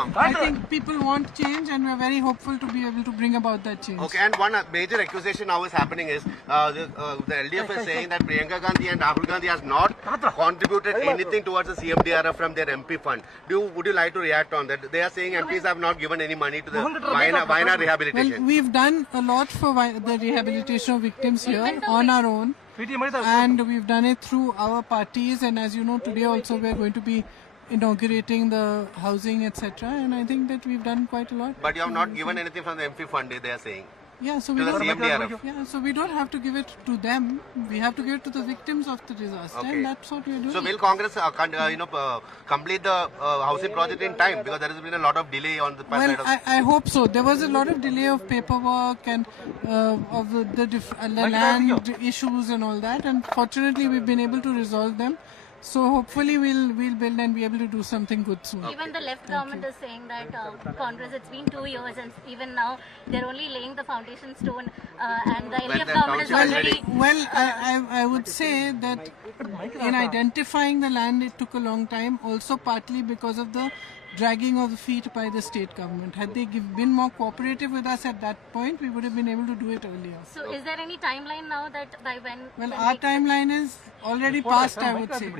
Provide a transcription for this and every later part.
calm. I think people want change, and we're very hopeful to be able to bring about that change. Okay, and one major accusation now is happening is the LDF is saying that Priyanka Gandhi and Rahul Gandhi has not contributed anything towards the CMDRF from their MP fund. Would you like to react on that? They are saying MPs have not given any money to the Wayanad rehabilitation. Well, we've done a lot for the rehabilitation of victims here on our own, and we've done it through our parties. And as you know, today also we're going to be inaugurating the housing, etc. And I think that we've done quite a lot. But you have not given anything from the MP fund, they are saying. Yeah, so we To the don't. CMDRF. Yeah, so we don't have to give it to them. We have to give it to the victims of the disaster, Okay. and that's what we're doing. So will Congress complete the housing project in time, because there has been a lot of delay on the Well, side of... I hope so. There was a lot of delay of paperwork and of the land issues and all that, and fortunately we've been able to resolve them. So hopefully we'll build and be able to do something good soon. Even the left government is saying that Congress, it's been 2 years and even now they're only laying the foundation stone and the LDF the government is council already... Well, I would say that in identifying the land it took a long time, also partly because of the dragging of the feet by the state government. Had they been more cooperative with us at that point, we would have been able to do it earlier. So is there any timeline now that by when... Well, can our we- timeline is already passed, I would say.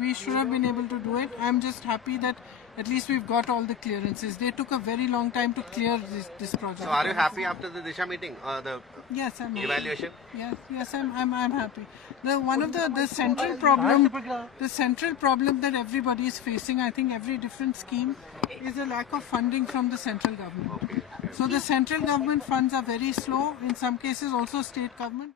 We should have been able to do it. I'm just happy that at least we've got all the clearances. They took a very long time to clear this project. So are you happy after the Disha meeting, the Yes, I'm happy. evaluation? Yes, I'm happy. The central problem that everybody is facing, I think every different scheme, is a lack of funding from the central government. So the central government funds are very slow. In some cases, also state government.